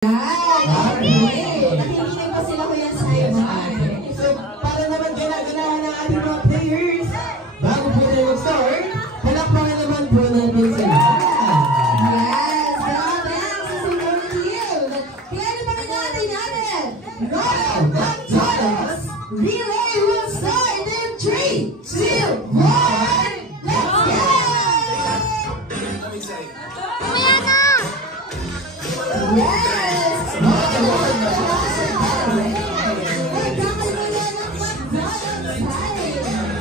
Nakikinig pa sila Kuya Simon. So, para naman ginaganahan ng ating mga players, bago po tayo mag-start, palakpakan naman po natin sila. Yes, grabe ang susunod team. Kaya naman natin Royal McDonald's Relay will start in 3, 2, 1, let's go! Yes!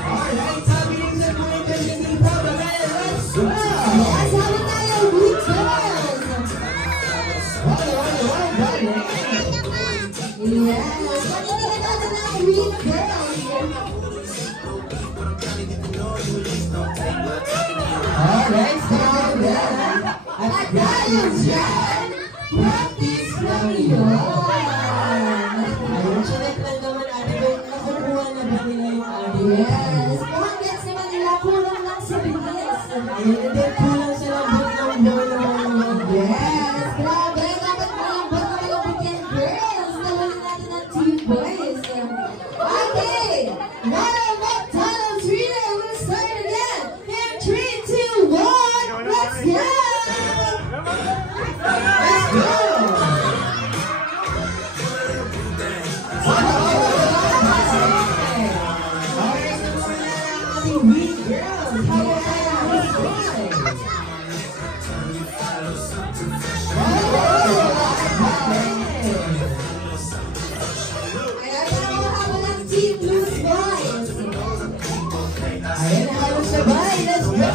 Alright, sabi rin sa mga hindi po, magaya, let's go! Yes, hawak tayo, good girls! Yes, pakikinig natin ang good girls! Alright, start na. At tayo dyan, practice lang yun! Ayun, check lang naman ate ko, nakukuha na ba nila yung audio? Yes, kung gets naman nila, kulang lang sa bilis. Ayun, and then kulang sa lambot ng bola naman. Yes, grabe, dapat malambot na malambot yan, girls. Nawalin natin ang team boys. Okay, Royal McDonald's Relay will start again in 3, 2, 1, let's go! Let's go! Alright, naman na ang ating weak girls. Hawak tayo ang weak boys. Ayan na ang mahabol ng Team Loose Boys. Ayan na halos sabay. Let's go!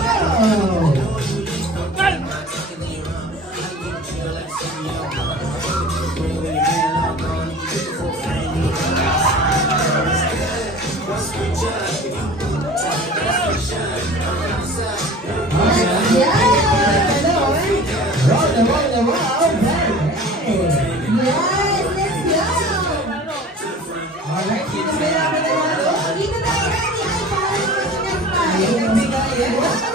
Roll the ball, the ball. Yes, let's go! Alright, sino ba naman ang ano? Dito tayo ready ay para naman Ayun, nagbigay yan.